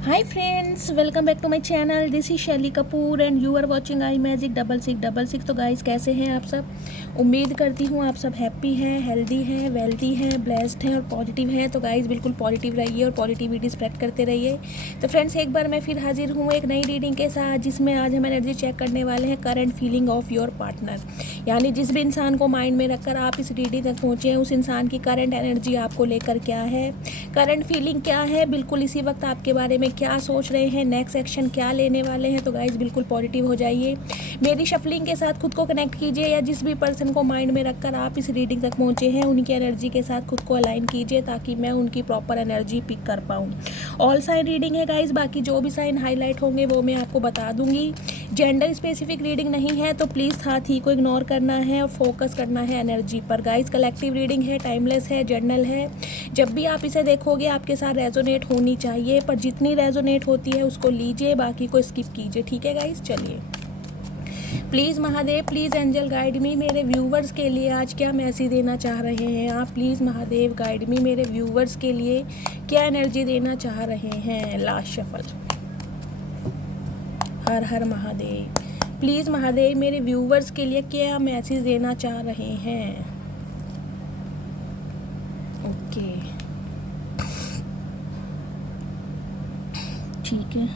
Hi friends, welcome back to my channel. This is Shaili Kapoor and you are watching I magic 6666। तो guys कैसे हैं आप सब। उम्मीद करती हूँ आप सब हैप्पी हैं, हेल्दी हैं, वेल्दी हैं, ब्लेस्ड हैं और पॉजिटिव हैं। तो गाइस बिल्कुल पॉजिटिव रहिए और पॉजिटिविटी स्प्रेड करते रहिए। तो फ्रेंड्स एक बार मैं फिर हाजिर हूँ एक नई रीडिंग के साथ, जिसमें आज हम एनर्जी चेक करने वाले हैं current feeling of your partner. यानी जिस भी इंसान को माइंड में रखकर आप इस रीडिंग तक पहुँचे हैं, उस इंसान की करंट एनर्जी आपको लेकर क्या है, करंट फीलिंग क्या है, बिल्कुल इसी वक्त आपके बारे में क्या सोच रहे हैं, नेक्स्ट एक्शन क्या लेने वाले हैं। तो गाइज बिल्कुल पॉजिटिव हो जाइए, मेरी शफलिंग के साथ खुद को कनेक्ट कीजिए, या जिस भी पर्सन को माइंड में रखकर आप इस रीडिंग तक पहुंचे हैं उनकी एनर्जी के साथ खुद को अलाइन कीजिए, ताकि मैं उनकी प्रॉपर एनर्जी पिक कर पाऊँ। ऑल साइन रीडिंग है गाइज, बाकी जो भी साइन हाईलाइट होंगे वो मैं आपको बता दूंगी। जेंडर स्पेसिफिक रीडिंग नहीं है, तो प्लीज़ साथ ही को इग्नोर करना है और फोकस करना है एनर्जी पर। गाइज कलेक्टिव रीडिंग है, टाइमलेस है, जर्नल है। जब भी आप इसे देखोगे आपके साथ रेजोनेट होनी चाहिए, पर जितनी रेजोनेट होती है उसको लीजिए, बाकी को स्किप कीजिए। ठीक है गाइज, चलिए। Please Mahadev, please angel guide me, मेरे व्यूवर्स के लिए आज क्या मैसेज देना चाह रहे हैं आप। प्लीज़ महादेव गाइड मी, मेरे व्यूवर्स के लिए क्या एनर्जी देना चाह रहे हैं। Last shuffle. Her her Mahadev. Please Mahadev, मेरे व्यूवर्स के लिए क्या मैसेज देना चाह रहे हैं। ओके ठीक है।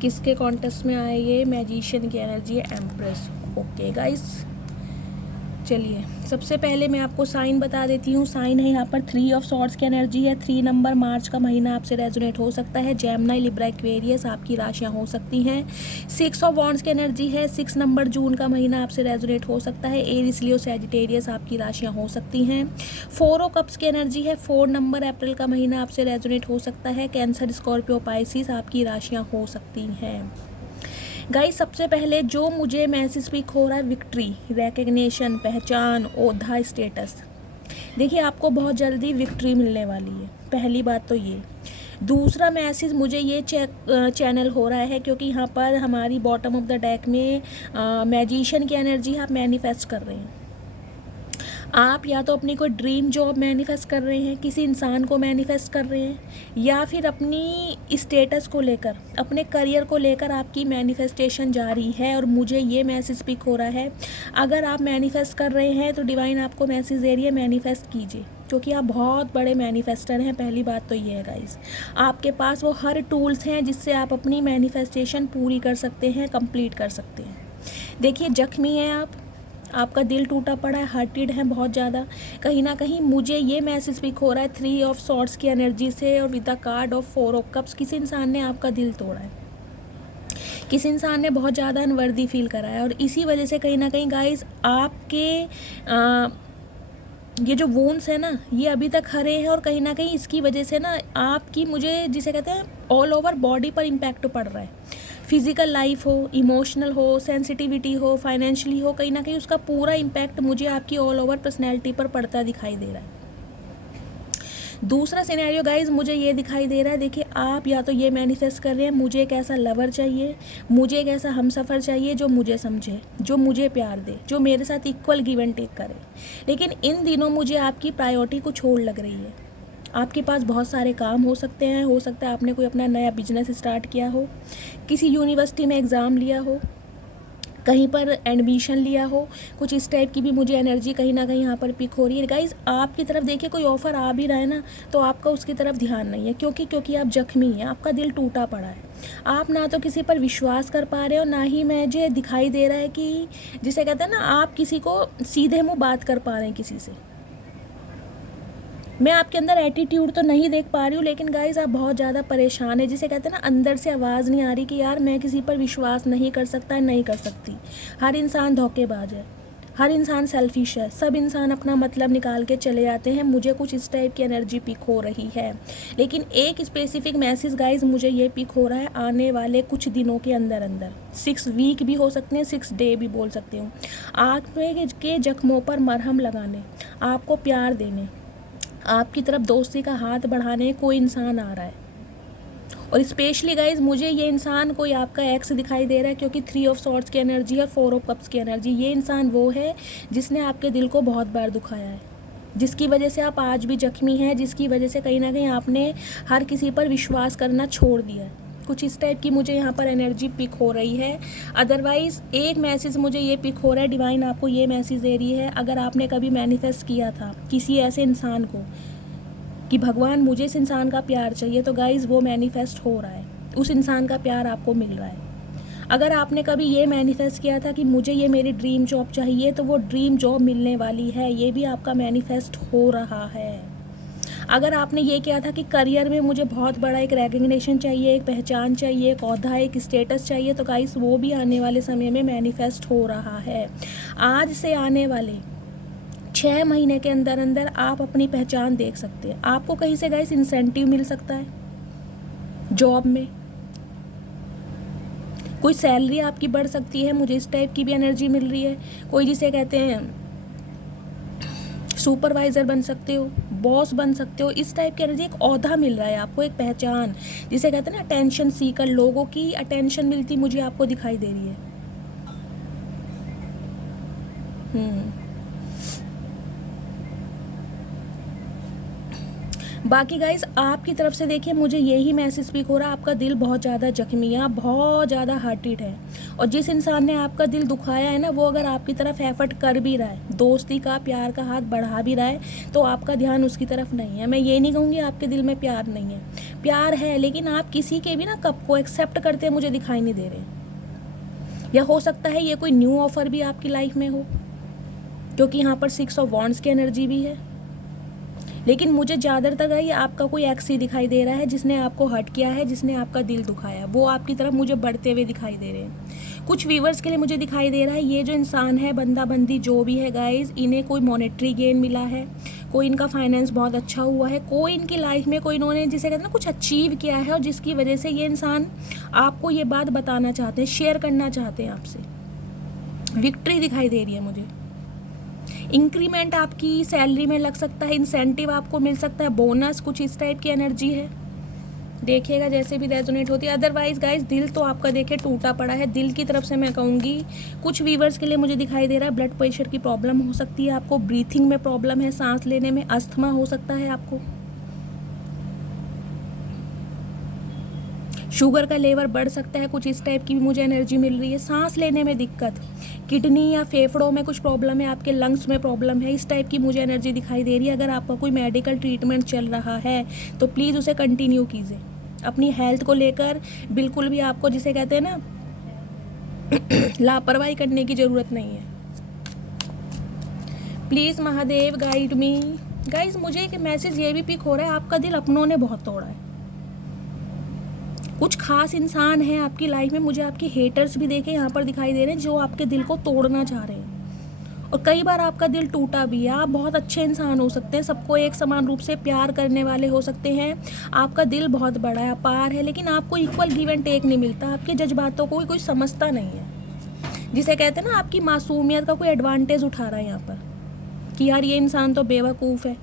किसके कॉन्टेस्ट में आए ये, मैजिशियन की एनर्जी है, एम्प्रेस। ओके गाइस, चलिए सबसे पहले मैं आपको साइन बता देती हूँ। साइन है यहाँ पर 3 ऑफ सॉर्ड्स की एनर्जी है। 3 नंबर मार्च का महीना आपसे रेजोनेट हो सकता है। जेमिनी, लिब्रा, एक्वेरियस आपकी राशियाँ हो सकती हैं। 6 ऑफ वॉन्ड्स की एनर्जी है। 6 नंबर जून का महीना आपसे रेजोनेट हो सकता है। एरिस, लियो, सैजिटेरियस आपकी राशियाँ हो सकती हैं। 4 ऑफ कप्स की एनर्जी है। 4 नंबर अप्रैल का महीना आपसे रेजोनेट हो सकता है। कैंसर, स्कॉर्पियो, पाइसिस आपकी राशियाँ हो सकती हैं। गाइस सबसे पहले जो मुझे मैसेज पिक हो रहा है, विक्ट्री, रिकग्निशन, पहचान, ओधा, स्टेटस। देखिए आपको बहुत जल्दी विक्ट्री मिलने वाली है, पहली बात तो ये। दूसरा मैसेज मुझे ये चैनल हो रहा है, क्योंकि यहाँ पर हमारी बॉटम ऑफ द डेक में मैजिशियन की एनर्जी आप मैनिफेस्ट कर रहे हैं। आप या तो अपनी कोई ड्रीम जॉब मैनिफेस्ट कर रहे हैं, किसी इंसान को मैनिफेस्ट कर रहे हैं, या फिर अपनी स्टेटस को लेकर, अपने करियर को लेकर आपकी मैनिफेस्टेशन जारी है। और मुझे ये मैसेज पिक हो रहा है, अगर आप मैनिफेस्ट कर रहे हैं तो डिवाइन आपको मैसेज दे रही है, मैनिफेस्ट कीजिए, क्योंकि आप बहुत बड़े मैनिफेस्टर हैं। पहली बात तो ये है गाइस, आपके पास वो हर टूल्स हैं जिससे आप अपनी मैनिफेस्टेशन पूरी कर सकते हैं, कंप्लीट कर सकते हैं। देखिए जख्मी हैं आप, आपका दिल टूटा पड़ा है, हर्टेड है बहुत ज़्यादा। कहीं ना कहीं मुझे ये मैसेज पिक हो रहा है 3 ऑफ सॉर्ड्स की एनर्जी से, और with the card of 4 of cups. किसी इंसान ने आपका दिल तोड़ा है, किसी इंसान ने बहुत ज़्यादा अनवर्दी फील करा है, और इसी वजह से कहीं ना कहीं गाइस आपके ये जो वोन्स है ना, ये अभी तक हरे हैं, और कहीं ना कहीं इसकी वजह से ना आपकी, मुझे जिसे कहते हैं, ऑल ओवर बॉडी पर इम्पैक्ट पड़ रहा है। फिजिकल लाइफ हो, इमोशनल हो, सेंसिटिविटी हो, फाइनेंशियली हो, कहीं ना कहीं उसका पूरा इम्पैक्ट मुझे आपकी ऑल ओवर पर्सनैलिटी पर पड़ता दिखाई दे रहा है। दूसरा सिनेरियो गाइज मुझे ये दिखाई दे रहा है, देखिए आप या तो ये मैनिफेस्ट कर रहे हैं, मुझे एक ऐसा लवर चाहिए, मुझे एक ऐसा हमसफ़र चाहिए जो मुझे समझे, जो मुझे प्यार दे, जो मेरे साथ इक्वल गिव एंड टेक करे। लेकिन इन दिनों मुझे आपकी प्रायोरिटी कुछ और लग रही है। आपके पास बहुत सारे काम हो सकते हैं, हो सकता है आपने कोई अपना नया बिजनेस स्टार्ट किया हो, किसी यूनिवर्सिटी में एग्ज़ाम लिया हो, कहीं पर एडमिशन लिया हो, कुछ इस टाइप की भी मुझे एनर्जी कहीं ना कहीं यहाँ पर पिक हो रही है। गाइज़ आपकी तरफ देखिए कोई ऑफ़र आ भी रहा है ना, तो आपका उसकी तरफ ध्यान नहीं है, क्योंकि आप जख्मी हैं, आपका दिल टूटा पड़ा है। आप ना तो किसी पर विश्वास कर पा रहे हो, ना ही मुझे दिखाई दे रहा है कि जिसे कहते हैं ना, आप किसी को सीधे मुँह बात कर पा रहे हैं किसी से। मैं आपके अंदर एटीट्यूड तो नहीं देख पा रही हूँ, लेकिन गाइज आप बहुत ज़्यादा परेशान है, जिसे कहते हैं ना, अंदर से आवाज़ नहीं आ रही कि यार मैं किसी पर विश्वास नहीं कर सकता, नहीं कर सकती। हर इंसान धोखेबाज है, हर इंसान सेल्फिश है, सब इंसान अपना मतलब निकाल के चले जाते हैं। मुझे कुछ इस टाइप की एनर्जी पिक हो रही है, लेकिन एक स्पेसिफिक मैसेज गाइज मुझे ये पिक हो रहा है, आने वाले कुछ दिनों के अंदर अंदर, 6 वीक भी हो सकते हैं, 6 डे भी बोल सकती हूँ, आँख के जख्मों पर मरहम लगाने, आपको प्यार देने, आपकी तरफ दोस्ती का हाथ बढ़ाने कोई इंसान आ रहा है। और स्पेशली गाइज मुझे ये इंसान कोई आपका एक्स दिखाई दे रहा है, क्योंकि 3 ऑफ सॉर्ड्स की एनर्जी और 4 ऑफ कप्स की एनर्जी। ये इंसान वो है जिसने आपके दिल को बहुत बार दुखाया है, जिसकी वजह से आप आज भी जख्मी हैं, जिसकी वजह से कहीं ना कहीं आपने हर किसी पर विश्वास करना छोड़ दिया है। कुछ इस टाइप की मुझे यहाँ पर एनर्जी पिक हो रही है। अदरवाइज़ एक मैसेज मुझे ये पिक हो रहा है, डिवाइन आपको ये मैसेज दे रही है, अगर आपने कभी मैनिफेस्ट किया था किसी ऐसे इंसान को कि भगवान मुझे इस इंसान का प्यार चाहिए, तो गाइज़ वो मैनिफेस्ट हो रहा है, उस इंसान का प्यार आपको मिल रहा है। अगर आपने कभी ये मैनिफेस्ट किया था कि मुझे ये मेरी ड्रीम जॉब चाहिए, तो वो ड्रीम जॉब मिलने वाली है, ये भी आपका मैनिफेस्ट हो रहा है। अगर आपने ये किया था कि करियर में मुझे बहुत बड़ा एक रिकग्निशन चाहिए, एक पहचान चाहिए, एक ओहदा, एक स्टेटस चाहिए, तो गाइस वो भी आने वाले समय में मैनिफेस्ट हो रहा है। आज से आने वाले 6 महीने के अंदर अंदर आप अपनी पहचान देख सकते हैं। आपको कहीं से गाइस इंसेंटिव मिल सकता है, जॉब में कोई सैलरी आपकी बढ़ सकती है, मुझे इस टाइप की भी एनर्जी मिल रही है। कोई जिसे कहते हैं सुपरवाइज़र बन सकते हो, बॉस बन सकते हो, इस टाइप की एनर्जी, एक ओहदा मिल रहा है आपको, एक पहचान, जिसे कहते हैं ना अटेंशन सीकर, लोगों की अटेंशन मिलती मुझे आपको दिखाई दे रही है। बाकी गाइस आपकी तरफ से देखिए मुझे यही मैसेज स्पीक हो रहा है, आपका दिल बहुत ज़्यादा जख्मी है, आप बहुत ज़्यादा हर्टेड है, और जिस इंसान ने आपका दिल दुखाया है ना, वो अगर आपकी तरफ एफर्ट कर भी रहा है, दोस्ती का, प्यार का हाथ बढ़ा भी रहा है, तो आपका ध्यान उसकी तरफ नहीं है। मैं ये नहीं कहूँगी आपके दिल में प्यार नहीं है, प्यार है, लेकिन आप किसी के भी ना कप को एक्सेप्ट करते मुझे दिखाई नहीं दे रहे। या हो सकता है ये कोई न्यू ऑफर भी आपकी लाइफ में हो, क्योंकि यहाँ पर 6 ऑफ वॉन्ड्स की एनर्जी भी है। लेकिन मुझे ज़्यादातर ये आपका कोई एक्स ही दिखाई दे रहा है, जिसने आपको हर्ट किया है, जिसने आपका दिल दुखाया, वो आपकी तरफ मुझे बढ़ते हुए दिखाई दे रहे हैं। कुछ व्यूवर्स के लिए मुझे दिखाई दे रहा है ये जो इंसान है, बंदा बंदी जो भी है गाइज, इन्हें कोई मॉनेटरी गेन मिला है, कोई इनका फाइनेंस बहुत अच्छा हुआ है, कोई इनकी लाइफ में कोई इन्होंने जिसे कहते हैं ना कुछ अचीव किया है, और जिसकी वजह से ये इंसान आपको ये बात बताना चाहते हैं, शेयर करना चाहते हैं आपसे। विक्ट्री दिखाई दे रही है मुझे, इंक्रीमेंट आपकी सैलरी में लग सकता है, इंसेंटिव आपको मिल सकता है, बोनस, कुछ इस टाइप की एनर्जी है। देखिएगा जैसे भी रेजोनेट होती है। अदरवाइज गाइस दिल तो आपका देखिए टूटा पड़ा है। दिल की तरफ से मैं कहूँगी कुछ वीवर्स के लिए मुझे दिखाई दे रहा है ब्लड प्रेशर की प्रॉब्लम हो सकती है आपको, ब्रीथिंग में प्रॉब्लम है, सांस लेने में, अस्थमा हो सकता है आपको, शुगर का लेवल बढ़ सकता है, कुछ इस टाइप की भी मुझे एनर्जी मिल रही है। सांस लेने में दिक्कत, किडनी या फेफड़ों में कुछ प्रॉब्लम है, आपके लंग्स में प्रॉब्लम है, इस टाइप की मुझे एनर्जी दिखाई दे रही है। अगर आपका कोई मेडिकल ट्रीटमेंट चल रहा है तो प्लीज़ उसे कंटिन्यू कीजिए। अपनी हेल्थ को लेकर बिल्कुल भी आपको जिसे कहते हैं ना लापरवाही करने की ज़रूरत नहीं है। Please Mahadev guide me. Guys मुझे एक मैसेज ये भी पिक हो रहा है, आपका दिल अपनों ने बहुत तोड़ा है। कुछ खास इंसान हैं आपकी लाइफ में, मुझे आपके हेटर्स भी देखे यहाँ पर दिखाई दे रहे हैं, जो आपके दिल को तोड़ना चाह रहे हैं। और कई बार आपका दिल टूटा भी है। आप बहुत अच्छे इंसान हो सकते हैं, सबको एक समान रूप से प्यार करने वाले हो सकते हैं, आपका दिल बहुत बड़ा है, अपार है, लेकिन आपको इक्वल गिव एंड टेक नहीं मिलता, आपके जज्बातों को कोई समझता नहीं है। जिसे कहते हैं ना आपकी मासूमियत का कोई एडवांटेज उठा रहा है यहाँ पर कि यार ये इंसान तो बेवकूफ़ है,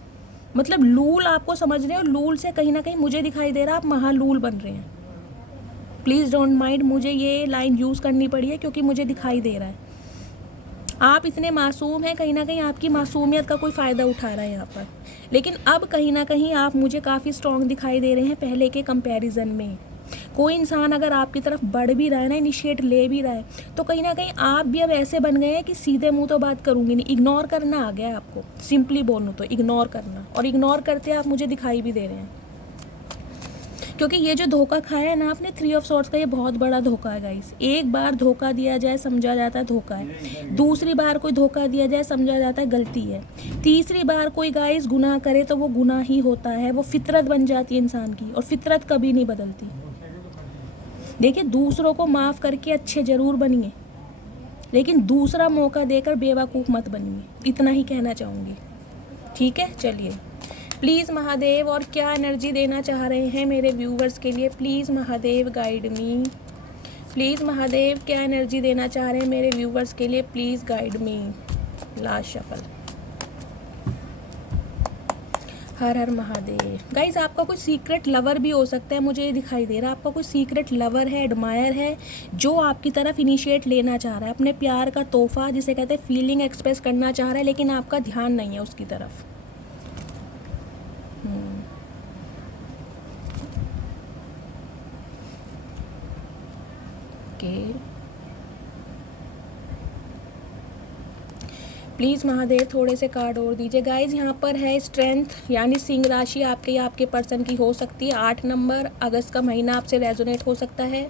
मतलब लूल आपको समझ रहे हैं, और लूल से कहीं ना कहीं मुझे दिखाई दे रहा है आप महालूल बन रहे हैं। प्लीज़ डोंट माइंड, मुझे ये लाइन यूज़ करनी पड़ी है क्योंकि मुझे दिखाई दे रहा है आप इतने मासूम हैं, कहीं ना कहीं आपकी मासूमियत का कोई फ़ायदा उठा रहा है यहाँ पर। लेकिन अब कहीं ना कहीं आप मुझे काफ़ी स्ट्रॉन्ग दिखाई दे रहे हैं पहले के कंपैरिजन में। कोई इंसान अगर आपकी तरफ बढ़ भी रहा है ना, इनिशिएट ले भी रहा है, तो कहीं ना कहीं आप भी अब ऐसे बन गए हैं कि सीधे मुंह तो बात करूँगी नहीं, इग्नोर करना आ गया है आपको। सिंपली बोलूँ तो इग्नोर करना, और इग्नोर करते आप मुझे दिखाई भी दे रहे हैं। क्योंकि ये जो धोखा खाया है ना आपने 3 ऑफ सॉर्ड्स का, ये बहुत बड़ा धोखा है गाइस। एक बार धोखा दिया जाए समझा जाता है धोखा है, दूसरी बार कोई धोखा दिया जाए समझा जाता है गलती है, तीसरी बार कोई गाइस गुनाह करे तो वो गुनाह ही होता है, वो फितरत बन जाती है इंसान की, और फितरत कभी नहीं बदलती। देखिए दूसरों को माफ़ करके अच्छे ज़रूर बनिए, लेकिन दूसरा मौका देकर बेवकूफ़ मत बनिए, इतना ही कहना चाहूँगी। ठीक है, चलिए प्लीज़ महादेव और क्या एनर्जी देना चाह रहे हैं मेरे व्यूवर्स के लिए, please Mahadev guide me. Please Mahadev क्या एनर्जी देना चाह रहे हैं मेरे व्यूवर्स के लिए, please guide me. Last shuffle. Her her Mahadev. Guys आपका कोई सीक्रेट लवर भी हो सकता है, मुझे ये दिखाई दे रहा है आपका कोई सीक्रेट लवर है, एडमायर है, जो आपकी तरफ इनिशिएट लेना चाह रहा है, अपने प्यार का तोहफा जिसे कहते हैं फीलिंग एक्सप्रेस करना चाह रहा है, लेकिन आपका ध्यान नहीं है उसकी तरफ। ओके, प्लीज़ महादेव थोड़े से कार्ड और दीजिए। गाइज यहाँ पर है स्ट्रेंथ, यानी सिंह राशि आपके या आपके पर्सन की हो सकती है। 8 नंबर अगस्त का महीना आपसे रेजोनेट हो सकता है।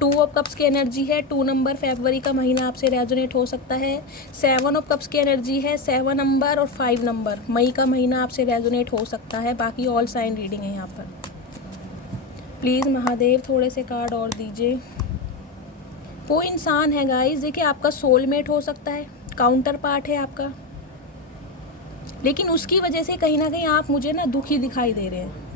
2 ऑफ कप्स की एनर्जी है। 2 नंबर फरवरी का महीना आपसे रेजोनेट हो सकता है। 7 ऑफ कप्स की एनर्जी है। 7 नंबर और 5 नंबर मई का महीना आपसे रेजोनेट हो सकता है। बाकी ऑल साइन रीडिंग है यहाँ पर। प्लीज़ महादेव थोड़े से कार्ड और दीजिए। वो इंसान है गाइज, देखिए आपका सोलमेट हो सकता है, काउंटर पार्ट है आपका, लेकिन उसकी वजह से कहीं ना कहीं आप मुझे ना दुखी दिखाई दे रहे हैं।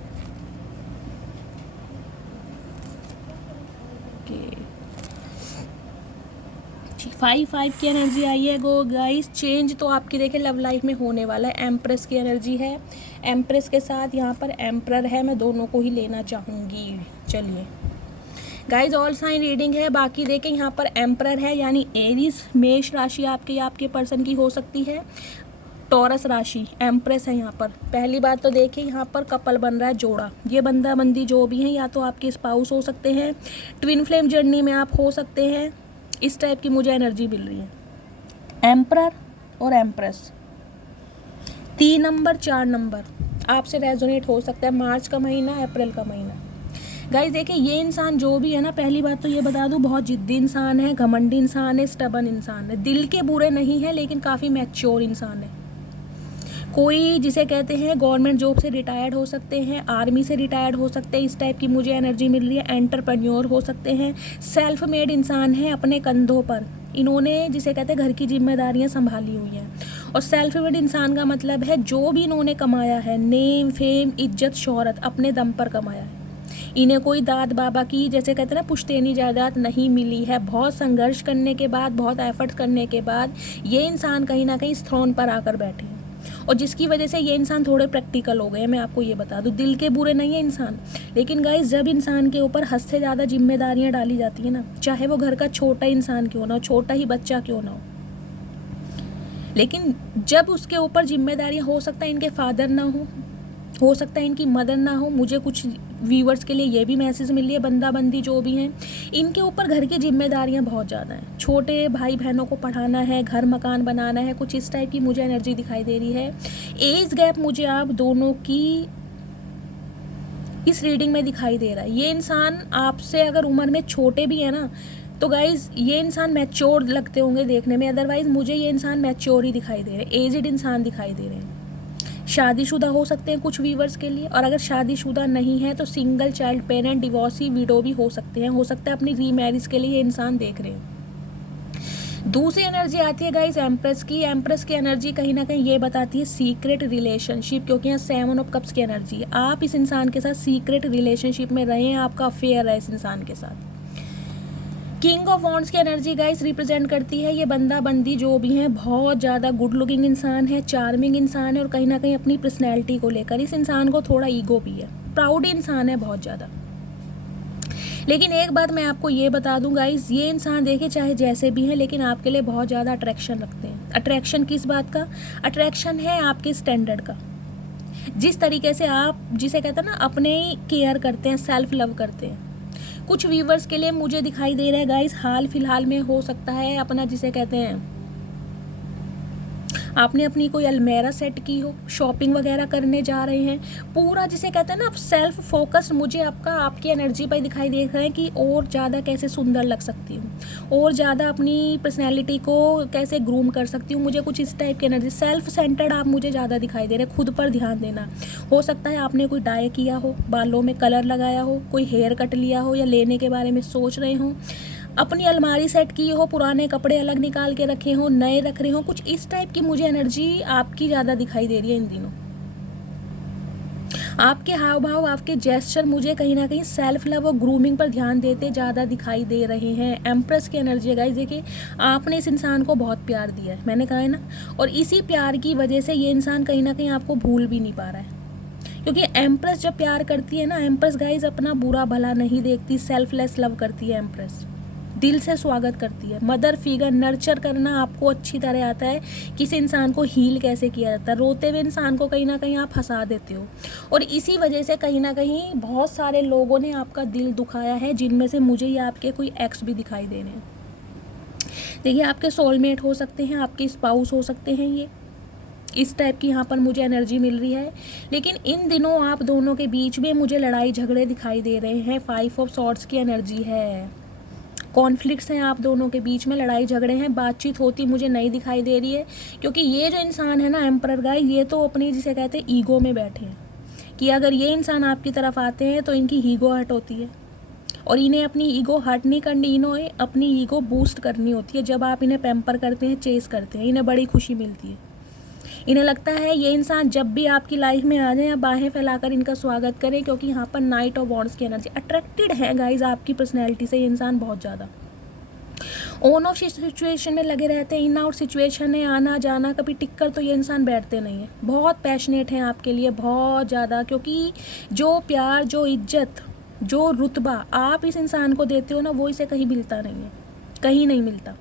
फाइव की एनर्जी आई है गो गाइस। चेंज तो आपकी देखिए लव लाइफ में होने वाला है। एम्प्रेस की एनर्जी है, एम्प्रेस के साथ यहाँ पर एम्परर है, मैं दोनों को ही लेना चाहूँगी। चलिए गाइज ऑल साइन रीडिंग है। बाकी देखें यहाँ पर एम्परर है, यानी एरीज मेष राशि आपके या आपके पर्सन की हो सकती है। टॉरस राशि एम्प्रेस है यहाँ पर। पहली बात तो देखिए यहाँ पर कपल बन रहा है, जोड़ा। ये बंदा बंदी जो भी हैं या तो आपके स्पाउस हो सकते हैं, ट्विन फ्लेम जर्नी में आप हो सकते हैं। इस टाइप की मुझे एनर्जी मिल रही है। एम्परर और एम्प्रेस 3 नंबर 4 नंबर आपसे रेजोनेट हो सकता है। मार्च का महीना, अप्रैल का महीना। गाइस देखिए ये इंसान जो भी है ना, पहली बात तो ये बता दूं, बहुत जिद्दी इंसान है, घमंडी इंसान है, स्टबन इंसान है। दिल के बुरे नहीं है लेकिन काफ़ी मैच्योर इंसान है। कोई जिसे कहते हैं गवर्नमेंट जॉब से रिटायर्ड हो सकते हैं, आर्मी से रिटायर्ड हो सकते हैं, इस टाइप की मुझे एनर्जी मिल रही है। एंटरप्रेन्योर हो सकते हैं, सेल्फ मेड इंसान है, अपने कंधों पर इन्होंने जिसे कहते हैं घर की जिम्मेदारियां संभाली हुई हैं। और सेल्फ मेड इंसान का मतलब है जो भी इन्होंने कमाया है, नेम फेम इज्जत शोहरत, अपने दम पर कमाया है। इन्हें कोई दाद बाबा की जैसे कहते हैं ना पुश्तैनी जायदाद नहीं मिली है। बहुत संघर्ष करने के बाद, बहुत एफर्ट्स करने के बाद ये इंसान कहीं ना कहीं इस थ्रोन पर आकर बैठे हैं, और जिसकी वजह से ये इंसान थोड़े प्रैक्टिकल हो गए हैं। मैं आपको ये बता दूं, दिल के बुरे नहीं है इंसान, लेकिन गाइस जब इंसान के ऊपर हद से ज़्यादा जिम्मेदारियां डाली जाती है ना, चाहे वो घर का छोटा इंसान क्यों ना हो, छोटा ही बच्चा क्यों ना लेकिन जब उसके ऊपर जिम्मेदारियां, हो सकता है इनके फादर ना हो सकता है इनकी मदर ना हो। मुझे कुछ व्यूवर्स के लिए ये भी मैसेज मिल रही है, बंदा बंदी जो भी हैं इनके ऊपर घर की जिम्मेदारियां बहुत ज़्यादा हैं। छोटे भाई बहनों को पढ़ाना है, घर मकान बनाना है, कुछ इस टाइप की मुझे एनर्जी दिखाई दे रही है। एज गैप मुझे आप दोनों की इस रीडिंग में दिखाई दे रहा है। ये इंसान आपसे अगर उम्र में छोटे भी है ना, तो गाइज ये इंसान मैच्योर लगते होंगे देखने में, अदरवाइज मुझे ये इंसान मैच्योर ही दिखाई दे रहे हैं, एजड इंसान दिखाई दे रहे हैं। शादीशुदा हो सकते हैं कुछ व्यूवर्स के लिए, और अगर शादीशुदा नहीं है तो single child parent, divorcee, window भी हो सकते हैं। हो सकता है अपनी रीमैरिज के लिए ये इंसान देख रहे हैं। दूसरी एनर्जी आती है गाइस एम्प्रेस की। एम्प्रेस की एनर्जी कहीं ना कहीं ये बताती है सीक्रेट रिलेशनशिप, क्योंकि यहाँ 7 ऑफ कप्स की एनर्जी है। आप इस इंसान के साथ सीक्रेट रिलेशनशिप में रहें, आपका अफेयर है इस इंसान के साथ। किंग ऑफ वॉन्ड्स की एनर्जी गाइस रिप्रेजेंट करती है ये बंदा बंदी जो भी हैं, बहुत ज़्यादा गुड लुकिंग इंसान है, चार्मिंग इंसान है, और कहीं ना कहीं अपनी पर्सनैलिटी को लेकर इस इंसान को थोड़ा ईगो भी है, प्राउड इंसान है बहुत ज़्यादा। लेकिन एक बात मैं आपको ये बता दूं गाइस, ये इंसान देखिए चाहे जैसे भी हैं लेकिन आपके लिए बहुत ज़्यादा अट्रैक्शन रखते हैं। अट्रैक्शन किस बात का? अट्रैक्शन है आपके स्टैंडर्ड का। जिस तरीके से आप जिसे कहते हैं ना अपने केयर करते हैं, सेल्फ लव करते हैं। कुछ व्यूवर्स के लिए मुझे दिखाई दे रहा है गाइस, हाल फिलहाल में हो सकता है अपना जिसे कहते हैं आपने अपनी कोई अलमेरा सेट की हो, शॉपिंग वगैरह करने जा रहे हैं, पूरा जिसे कहते हैं ना आप सेल्फ फोकस मुझे आपकी एनर्जी पर दिखाई दे रहा है कि और ज़्यादा कैसे सुंदर लग सकती हूँ, और ज़्यादा अपनी पर्सनैलिटी को कैसे ग्रूम कर सकती हूँ। मुझे कुछ इस टाइप की एनर्जी, सेल्फ सेंटर्ड आप मुझे ज़्यादा दिखाई दे रहे हैं। खुद पर ध्यान देना, हो सकता है आपने कोई डाई किया हो, बालों में कलर लगाया हो, कोई हेयर कट लिया हो, या लेने के बारे में सोच रहे हो, अपनी अलमारी सेट की हो, पुराने कपड़े अलग निकाल के रखे हो, नए रख रहे हो, कुछ इस टाइप की मुझे एनर्जी आपकी ज़्यादा दिखाई दे रही है इन दिनों। आपके हाव भाव, आपके जेस्चर मुझे कहीं ना कहीं सेल्फ लव और ग्रूमिंग पर ध्यान देते ज़्यादा दिखाई दे रहे हैं। एम्प्रेस की एनर्जी है गाइस, देखिए आपने इस इंसान को बहुत प्यार दिया है, मैंने कहा है ना, और इसी प्यार की वजह से ये इंसान कहीं ना कहीं आपको भूल भी नहीं पा रहा है। क्योंकि एम्प्रेस जब प्यार करती है ना, एम्प्रेस गाइस अपना बुरा भला नहीं देखती, सेल्फलेस लव करती है एम्प्रेस। दिल से स्वागत करती है। मदर फिगर, नर्चर करना आपको अच्छी तरह आता है। किसी इंसान को हील कैसे किया जाता है, रोते हुए इंसान को कहीं ना कहीं आप हंसा देते हो, और इसी वजह से कहीं ना कहीं बहुत सारे लोगों ने आपका दिल दुखाया है, जिनमें से मुझे ये आपके कोई एक्स भी दिखाई दे रहे हैं। देखिए, आपके सोलमेट हो सकते हैं, आपके स्पाउस हो सकते हैं, ये इस टाइप की यहाँ पर मुझे एनर्जी मिल रही है। लेकिन इन दिनों आप दोनों के बीच में मुझे लड़ाई झगड़े दिखाई दे रहे हैं। 5 ऑफ सॉर्ड्स की एनर्जी है, कॉन्फ्लिक्ट्स हैं आप दोनों के बीच में, लड़ाई झगड़े हैं, बातचीत होती मुझे नहीं दिखाई दे रही है। क्योंकि ये जो इंसान है ना एम्परर गाय, ये तो अपनी जिसे कहते हैं ईगो में बैठे हैं, कि अगर ये इंसान आपकी तरफ आते हैं तो इनकी ईगो हर्ट होती है, और इन्हें अपनी ईगो हर्ट नहीं करनी, इन्हें अपनी ईगो बूस्ट करनी होती है। जब आप इन्हें पैम्पर करते हैं, चेस करते हैं, इन्हें बड़ी खुशी मिलती है। इन्हें लगता है ये इंसान जब भी आपकी लाइफ में आ जाए, आप बाहें फैलाकर इनका स्वागत करें, क्योंकि यहाँ पर नाइट ऑफ वॉन्ड्स की एनर्जी, अट्रैक्टेड है गाइज आपकी पर्सनैलिटी से ये इंसान बहुत ज़्यादा। ऑन ऑफ सिचुएशन में लगे रहते हैं, इन आउट सिचुएशन है, आना जाना, कभी टिक कर तो ये इंसान बैठते नहीं है। बहुत पैशनेट हैं आपके लिए, बहुत ज़्यादा, क्योंकि जो प्यार, जो इज्जत, जो रुतबा आप इस इंसान को देते हो ना, वो इसे कहीं मिलता नहीं है, कहीं नहीं मिलता।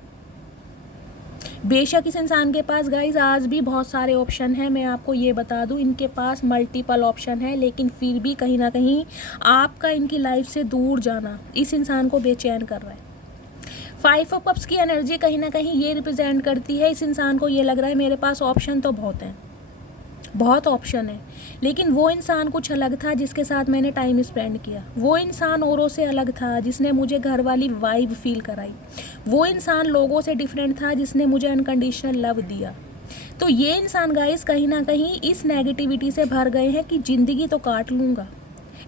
बेशक इस इंसान के पास गाइज आज भी बहुत सारे ऑप्शन हैं, मैं आपको ये बता दूं, इनके पास मल्टीपल ऑप्शन है, लेकिन फिर भी कहीं ना कहीं आपका इनकी लाइफ से दूर जाना इस इंसान को बेचैन कर रहा है। 5 ऑफ कप्स की एनर्जी कहीं ना कहीं ये रिप्रेजेंट करती है, इस इंसान को ये लग रहा है मेरे पास ऑप्शन तो बहुत हैं, बहुत ऑप्शन है, लेकिन वो इंसान कुछ अलग था जिसके साथ मैंने टाइम स्पेंड किया। वो इंसान औरों से अलग था जिसने मुझे घर वाली वाइब फील कराई। वो इंसान लोगों से डिफरेंट था जिसने मुझे अनकंडीशनल लव दिया। तो ये इंसान गाइस कहीं ना कहीं इस नेगेटिविटी से भर गए हैं कि ज़िंदगी तो काट लूँगा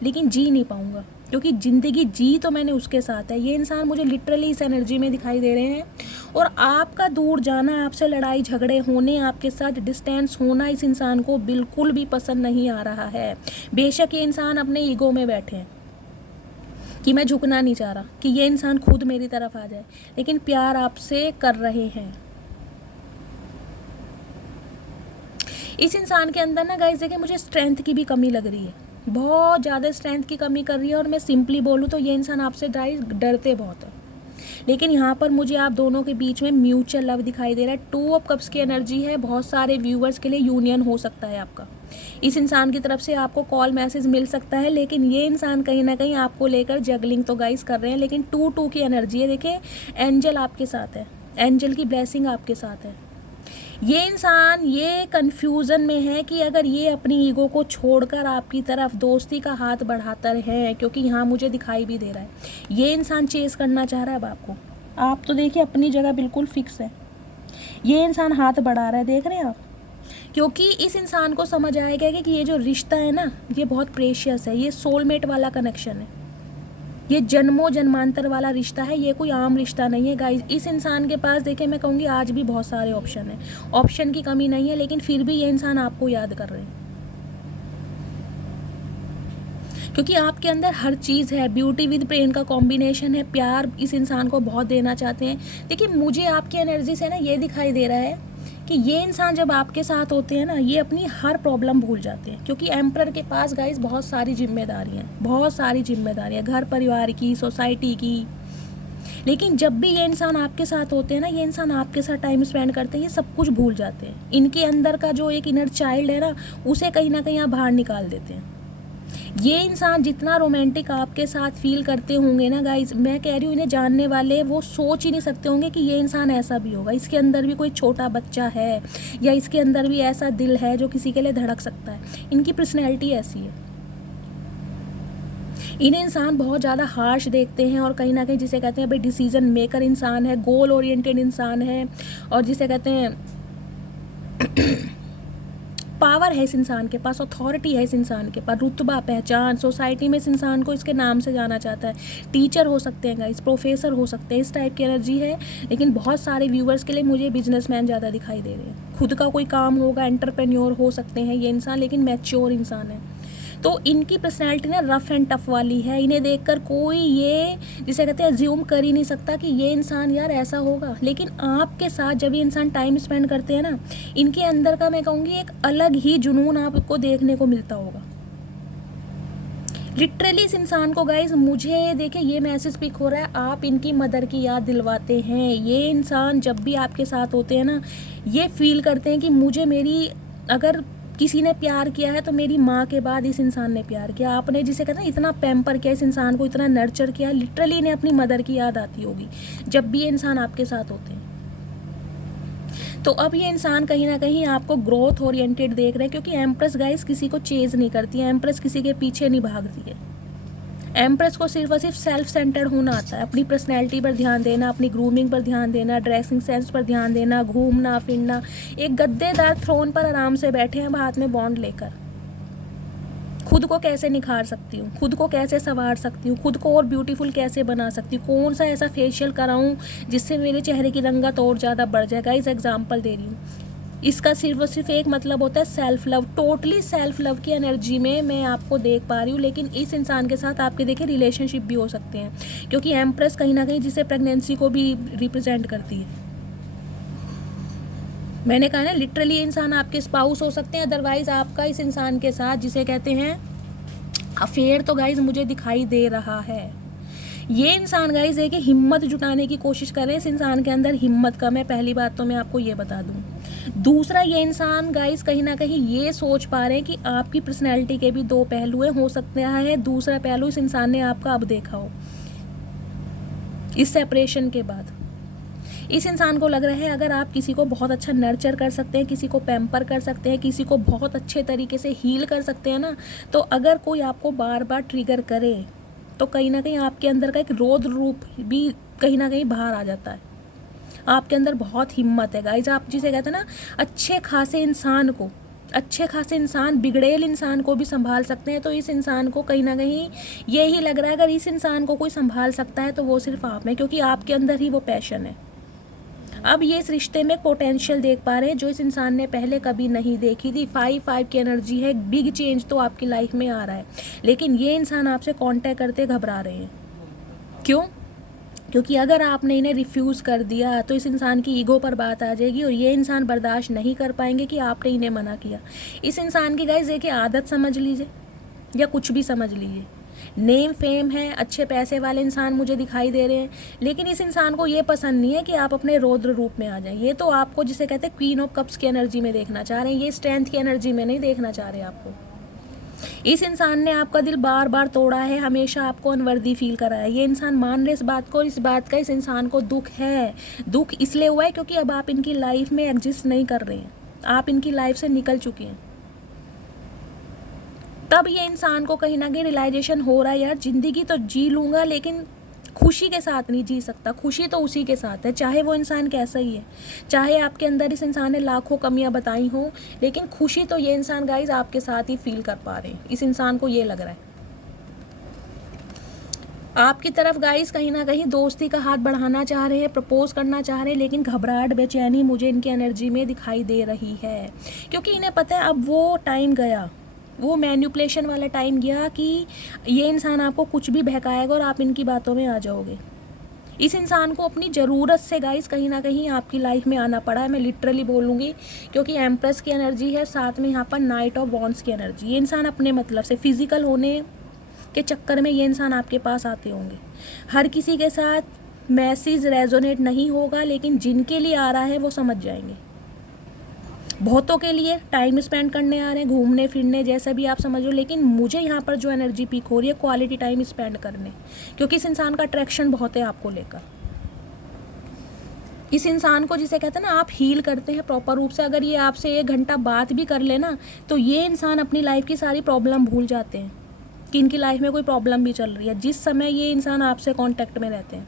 लेकिन जी नहीं पाऊँगा, क्योंकि ज़िंदगी जी तो मैंने उसके साथ है। ये इंसान मुझे लिटरली इस एनर्जी में दिखाई दे रहे हैं, और आपका दूर जाना, आपसे लड़ाई झगड़े होने, आपके साथ डिस्टेंस होना इस इंसान को बिल्कुल भी पसंद नहीं आ रहा है। बेशक ये इंसान अपने ईगो में बैठे हैं कि मैं झुकना नहीं चाह रहा, कि ये इंसान खुद मेरी तरफ आ जाए, लेकिन प्यार आपसे कर रहे हैं। इस इंसान के अंदर ना गाइस देखिए, मुझे स्ट्रेंथ की भी कमी लग रही है, बहुत ज़्यादा स्ट्रेंथ की कमी कर रही है। और मैं सिंपली बोलूँ तो ये इंसान आपसे डरते बहुत है, लेकिन यहाँ पर मुझे आप दोनों के बीच में म्यूचुअल लव दिखाई दे रहा है। 2 ऑफ कप्स की एनर्जी है, बहुत सारे व्यूवर्स के लिए यूनियन हो सकता है आपका। इस इंसान की तरफ से आपको कॉल मैसेज मिल सकता है, लेकिन ये इंसान कहीं ना कहीं आपको लेकर जगलिंग तो गाइस कर रहे हैं। लेकिन 2-2 की एनर्जी है, देखिए एंजल आपके साथ है, एंजल की ब्लेसिंग आपके साथ है। ये इंसान ये कन्फ्यूज़न में है कि अगर ये अपनी ईगो को छोड़कर आपकी तरफ दोस्ती का हाथ बढ़ाता है, क्योंकि यहाँ मुझे दिखाई भी दे रहा है ये इंसान चेस करना चाह रहा है अब आपको। आप तो देखिए अपनी जगह बिल्कुल फिक्स है, ये इंसान हाथ बढ़ा रहा है, देख रहे हैं आप, क्योंकि इस इंसान को समझ आएगा कि ये जो रिश्ता है ना, ये बहुत प्रेशियस है, ये सोलमेट वाला कनेक्शन है, ये जन्मों जन्मांतर वाला रिश्ता है, ये कोई आम रिश्ता नहीं है गाइस। इस इंसान के पास देखिए, मैं कहूँगी आज भी बहुत सारे ऑप्शन हैं, ऑप्शन की कमी नहीं है, लेकिन फिर भी ये इंसान आपको याद कर रहे हैं, क्योंकि आपके अंदर हर चीज़ है। ब्यूटी विद पेन का कॉम्बिनेशन है, प्यार इस इंसान को बहुत देना चाहते हैं। देखिए मुझे आपकी एनर्जी से ना ये दिखाई दे रहा है कि ये इंसान जब आपके साथ होते हैं ना, ये अपनी हर प्रॉब्लम भूल जाते हैं, क्योंकि एम्परर के पास गाइस बहुत सारी जिम्मेदारियाँ, बहुत सारी जिम्मेदारियाँ, घर परिवार की, सोसाइटी की। लेकिन जब भी ये इंसान आपके साथ होते हैं ना, ये इंसान आपके साथ टाइम स्पेंड करते हैं, ये सब कुछ भूल जाते हैं। इनके अंदर का जो एक इनर चाइल्ड है ना, उसे कहीं ना कहीं आप बाहर निकाल देते हैं। ये इंसान जितना रोमांटिक आपके साथ फील करते होंगे ना गाइस, मैं कह रही हूँ, इन्हें जानने वाले वो सोच ही नहीं सकते होंगे कि ये इंसान ऐसा भी होगा। इसके अंदर भी कोई छोटा बच्चा है, या इसके अंदर भी ऐसा दिल है जो किसी के लिए धड़क सकता है। इनकी पर्सनैलिटी ऐसी है। इन्हें इंसान बहुत ज़्यादा हार्श देखते हैं, और कहीं ना कहीं जिसे कहते हैं भाई डिसीजन मेकर इंसान है, गोल ओरिएंटेड इंसान है, और जिसे कहते हैं पावर है इस इंसान के पास, अथॉरिटी है इस इंसान के पास, रुतबा, पहचान, सोसाइटी में इस इंसान को इसके नाम से जाना चाहता है। टीचर हो सकते हैं गाइस, प्रोफेसर हो सकते हैं, इस टाइप की एनर्जी है। लेकिन बहुत सारे व्यूवर्स के लिए मुझे बिजनेसमैन ज़्यादा दिखाई दे रहे हैं, खुद का कोई काम होगा, एंटरप्रेन्योर हो सकते हैं ये इंसान, लेकिन मैच्योर इंसान है। तो इनकी पर्सनैलिटी ना रफ़ एंड टफ वाली है। इन्हें देखकर कोई ये जिसे कहते हैं अज्यूम कर ही नहीं सकता कि ये इंसान यार ऐसा होगा। लेकिन आपके साथ जब ये इंसान टाइम स्पेंड करते हैं ना, इनके अंदर का मैं कहूँगी एक अलग ही जुनून आपको देखने को मिलता होगा। लिटरली इस इंसान को गाइस, मुझे देखिए ये मैसेज पिक हो रहा है, आप इनकी मदर की याद दिलवाते हैं। ये इंसान जब भी आपके साथ होते हैं ना, ये फील करते हैं कि मुझे मेरी, अगर किसी ने प्यार किया है तो मेरी माँ के बाद इस इंसान ने प्यार किया। आपने जिसे कहते हैं इतना पैम्पर किया इस इंसान को, इतना नर्चर किया, लिटरली इन्हें अपनी मदर की याद आती होगी जब भी ये इंसान आपके साथ होते हैं। तो अब ये इंसान कहीं ना कहीं आपको ग्रोथ ओरिएंटेड देख रहे हैं, क्योंकि एम्प्रेस गाइस किसी को चेज नहीं करती है, एम्प्रेस किसी के पीछे नहीं भागती है। एम्प्रेस को सिर्फ और सिर्फ सेल्फ सेंटर्ड होना आता है, अपनी पर्सनैलिटी पर ध्यान देना, अपनी ग्रूमिंग पर ध्यान देना, ड्रेसिंग सेंस पर ध्यान देना, घूमना फिरना। एक गद्देदार थ्रोन पर आराम से बैठे हैं हाथ में बॉन्ड लेकर। खुद को कैसे निखार सकती हूँ, खुद को कैसे संवार सकती हूँ, खुद को और ब्यूटीफुल कैसे बना सकती हूँ, कौन सा ऐसा फेशियल कराऊँ जिससे मेरे चेहरे की रंगत और ज़्यादा बढ़ जाएगा। इस एग्जाम्पल दे रही हूँ। इसका सिर्फ और सिर्फ एक मतलब होता है self love. Totally self love की एनर्जी में मैं आपको देख पा रही हूँ। लेकिन इस इंसान के साथ आपके देखिए रिलेशनशिप भी हो सकते हैं, क्योंकि एम्प्रेस कहीं ना कहीं जिसे प्रेगनेंसी को भी रिप्रेजेंट करती है। मैंने कहा ना, लिटरली इंसान आपके स्पाउस हो सकते हैं, अदरवाइज आपका इस इंसान के साथ जिसे कहते हैं अफेयर तो गाइज मुझे दिखाई दे रहा है। ये इंसान गाइज है कि हिम्मत जुटाने की कोशिश करें, इस इंसान के अंदर हिम्मत कम है। पहली बात तो मैं आपको ये बता दूं। दूसरा, ये इंसान गाइज कहीं ना कहीं ये सोच पा रहे हैं कि आपकी पर्सनैलिटी के भी दो पहलू हैं, हो सकता है दूसरा पहलू इस इंसान ने आपका अब देखा हो इस सेपरेशन के बाद। इस इंसान को लग रहा है अगर आप किसी को बहुत अच्छा नर्चर कर सकते हैं, किसी को पैम्पर कर सकते हैं, किसी को बहुत अच्छे तरीके से हील कर सकते हैं ना, तो अगर कोई आपको बार बार ट्रिगर करे तो कहीं ना कहीं आपके अंदर का एक रौद्र रूप भी कहीं ना कहीं बाहर आ जाता है। आपके अंदर बहुत हिम्मत है गाइज। आप जिसे कहते हैं ना, अच्छे खासे इंसान बिगड़ेल इंसान को भी संभाल सकते हैं। तो इस इंसान को कहीं ना कहीं यही लग रहा है अगर इस इंसान को कोई संभाल सकता है तो वो सिर्फ आप में, क्योंकि आपके अंदर ही वो पैशन है। अब ये इस रिश्ते में पोटेंशियल देख पा रहे हैं जो इस इंसान ने पहले कभी नहीं देखी थी। 5 की एनर्जी है, बिग चेंज तो आपकी लाइफ में आ रहा है। लेकिन ये इंसान आपसे कांटेक्ट करते घबरा रहे हैं। क्यों? क्योंकि अगर आपने इन्हें रिफ्यूज़ कर दिया तो इस इंसान की ईगो पर बात आ जाएगी और ये इंसान बर्दाश्त नहीं कर पाएंगे कि आपने इन्हें मना किया। इस इंसान की गाइस देखिए आदत समझ लीजिए या कुछ भी समझ लीजिए, नेम फेम है, अच्छे पैसे वाले इंसान मुझे दिखाई दे रहे हैं, लेकिन इस इंसान को ये पसंद नहीं है कि आप अपने रौद्र रूप में आ जाएं। ये तो आपको जिसे कहते हैं क्वीन ऑफ कप्स की एनर्जी में देखना चाह रहे हैं, ये स्ट्रेंथ की एनर्जी में नहीं देखना चाह रहे आपको। इस इंसान ने आपका दिल बार बार तोड़ा है, हमेशा आपको अनवर्दी फील कराया है। ये इंसान मान रहे इस बात को, इस बात का इस इंसान को दुख है। दुख इसलिए हुआ है क्योंकि अब आप इनकी लाइफ में एग्जिस्ट नहीं कर रहे हैं, आप इनकी लाइफ से निकल चुके हैं। तब ये इंसान को कहीं ना कहीं रियलाइजेशन हो रहा है, यार ज़िंदगी तो जी लूँगा लेकिन खुशी के साथ नहीं जी सकता। खुशी तो उसी के साथ है, चाहे वो इंसान कैसा ही है, चाहे आपके अंदर इस इंसान ने लाखों कमियां बताई हों, लेकिन खुशी तो ये इंसान गाइज आपके साथ ही फील कर पा रहे हैं। इस इंसान को ये लग रहा है आपकी तरफ गाइज कहीं ना कहीं दोस्ती का हाथ बढ़ाना चाह रहे हैं, प्रपोज करना चाह रहे हैं, लेकिन घबराहट बेचैनी मुझे इनकी एनर्जी में दिखाई दे रही है, क्योंकि इन्हें पता है अब वो टाइम गया, वो मैनिपुलेशन वाला टाइम गया कि ये इंसान आपको कुछ भी बहकाएगा और आप इनकी बातों में आ जाओगे। इस इंसान को अपनी ज़रूरत से गाइस कहीं ना कहीं आपकी लाइफ में आना पड़ा है, मैं लिटरली बोलूँगी, क्योंकि एम्प्रेस की एनर्जी है, साथ में यहाँ पर नाइट ऑफ वॉन्ड्स की एनर्जी। ये इंसान अपने मतलब से फिजिकल होने के चक्कर में ये इंसान आपके पास आते होंगे। हर किसी के साथ मैसेज रेजोनेट नहीं होगा, लेकिन जिनके लिए आ रहा है वो समझ जाएंगे। बहुतों के लिए टाइम स्पेंड करने आ रहे हैं, घूमने फिरने, जैसा भी आप समझो, लेकिन मुझे यहाँ पर जो एनर्जी पीक हो रही है क्वालिटी टाइम स्पेंड करने, क्योंकि इस इंसान का अट्रैक्शन बहुत है आपको लेकर। इस इंसान को जिसे कहते हैं ना आप हील करते हैं प्रॉपर रूप से, अगर ये आपसे 1 घंटा बात भी कर लेना तो ये इंसान अपनी लाइफ की सारी प्रॉब्लम भूल जाते हैं कि इनकी लाइफ में कोई प्रॉब्लम भी चल रही है, जिस समय ये इंसान आपसे कॉन्टेक्ट में रहते हैं।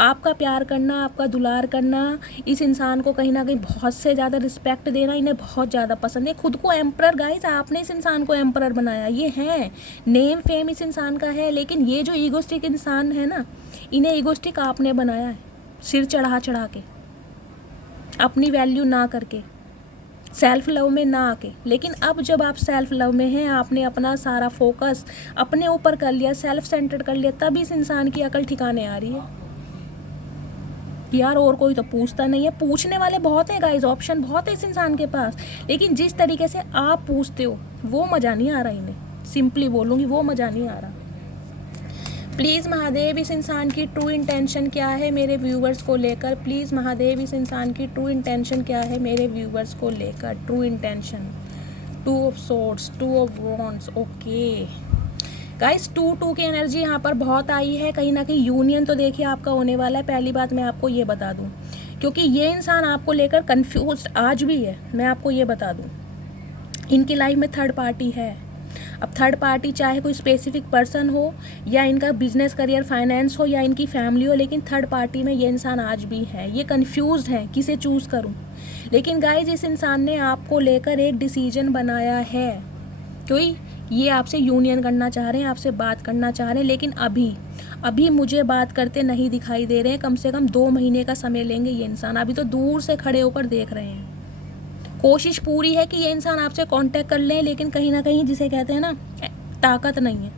आपका प्यार करना, आपका दुलार करना, इस इंसान को कहीं ना कहीं बहुत से ज़्यादा रिस्पेक्ट देना इन्हें बहुत ज़्यादा पसंद है। खुद को एम्परर गाइस, आपने इस इंसान को एम्परर बनाया, ये है नेम फेम इस इंसान का है, लेकिन ये जो ईगोस्टिक इंसान है ना, इन्हें ईगोस्टिक आपने बनाया है, सिर चढ़ा चढ़ा के, अपनी वैल्यू ना करके, सेल्फ लव में ना आके। लेकिन अब जब आप सेल्फ लव में हैं, आपने अपना सारा फोकस अपने ऊपर कर लिया, सेल्फ सेंटर्ड कर लिया, तब इस इंसान की अकल ठिकाने आ रही है यार। और कोई तो पूछता नहीं है, पूछने वाले बहुत हैं गाइस, ऑप्शन बहुत है इस इंसान के पास, लेकिन जिस तरीके से आप पूछते हो वो मज़ा नहीं आ रहा इन्हें। सिंपली बोलूँगी, वो मज़ा नहीं आ रहा। प्लीज़ महादेव, इस इंसान की ट्रू इंटेंशन क्या है मेरे व्यूवर्स को लेकर। प्लीज़ महादेव, इस इंसान की ट्रू इंटेंशन क्या है मेरे व्यूवर्स को लेकर। True intention, 2 of swords, 2 of wands. Okay guys, 2 की एनर्जी यहाँ पर बहुत आई है। कहीं ना कहीं यूनियन तो देखिए आपका होने वाला है। पहली बात मैं आपको ये बता दूँ, क्योंकि ये इंसान आपको लेकर कंफ्यूज आज भी है। मैं आपको ये बता दूँ, इनकी लाइफ में थर्ड पार्टी है। अब थर्ड पार्टी चाहे कोई स्पेसिफिक पर्सन हो, या इनका बिजनेस, करियर, फाइनेंस हो, या इनकी फैमिली हो, लेकिन थर्ड पार्टी में ये इंसान आज भी है। ये कंफ्यूज्ड है किसे चूज़ करूं। लेकिन गाइज, इस इंसान ने आपको लेकर एक डिसीजन बनाया है। कोई ये आपसे यूनियन करना चाह रहे हैं, आपसे बात करना चाह रहे हैं, लेकिन अभी मुझे बात करते नहीं दिखाई दे रहे हैं। कम से कम 2 महीने का समय लेंगे ये इंसान। अभी तो दूर से खड़े होकर देख रहे हैं। कोशिश पूरी है कि ये इंसान आपसे कांटेक्ट कर लें, लेकिन कहीं ना कहीं जिसे कहते हैं ना, ताकत नहीं है,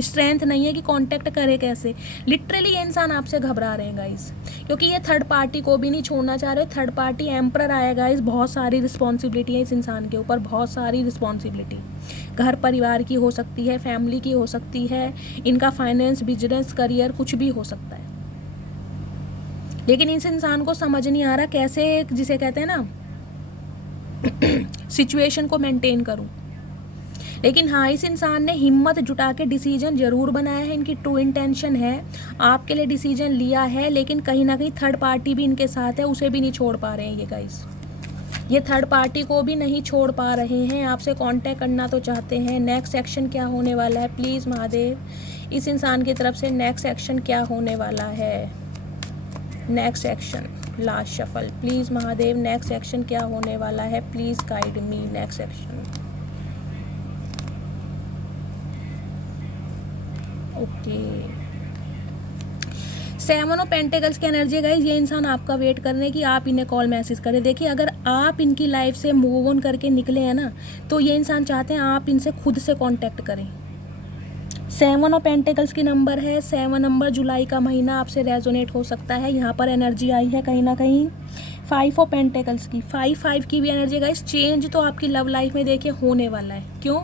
स्ट्रेंथ नहीं है कि कांटेक्ट करे कैसे। लिटरली ये इंसान आपसे घबरा रहे हैं गाइस, क्योंकि ये थर्ड पार्टी को भी नहीं छोड़ना चाह रहे। थर्ड पार्टी एम्परर आया गाइस। बहुत सारी रिस्पॉन्सिबिलिटी है इस इंसान के ऊपर, बहुत सारी रिस्पॉन्सिबिलिटी। घर परिवार की हो सकती है, फैमिली की हो सकती है, इनका फाइनेंस, बिजनेस, करियर, कुछ भी हो सकता है। लेकिन इस इंसान को समझ नहीं आ रहा कैसे, जिसे कहते हैं ना, सिचुएशन को मेंटेन करूं। लेकिन हाँ, इस इंसान ने हिम्मत जुटा के डिसीजन जरूर बनाया है। इनकी ट्रू इंटेंशन है, आपके लिए डिसीजन लिया है, लेकिन कहीं ना कहीं थर्ड पार्टी भी इनके साथ है, उसे भी नहीं छोड़ पा रहे हैं ये गाइस। ये थर्ड पार्टी को भी नहीं छोड़ पा रहे हैं, आपसे कांटेक्ट करना तो चाहते हैं। नेक्स्ट एक्शन क्या होने वाला है प्लीज़ महादेव, इस इंसान की तरफ से नेक्स्ट एक्शन क्या होने वाला है। Next action, last shuffle, please Mahadev, next action क्या होने वाला है, please guide me. Next action, okay. 7 of pentacles की एनर्जी गाइस, ये इंसान आपका वेट कर रहे हैं कि आप इन्हें कॉल मैसेज करें। देखिए, अगर आप इनकी लाइफ से मूव ऑन करके निकले हैं ना, तो ये इंसान चाहते हैं आप इनसे खुद से कांटेक्ट करें। 7 ऑफ पेंटिकल्स की नंबर है, 7 नंबर जुलाई का महीना आपसे रेजोनेट हो सकता है। यहाँ पर एनर्जी आई है कहीं ना कहीं 5 ऑफ पेंटिकल्स की, 5 की भी एनर्जी गाइस। चेंज तो आपकी लव लाइफ में देखिए होने वाला है। क्यों?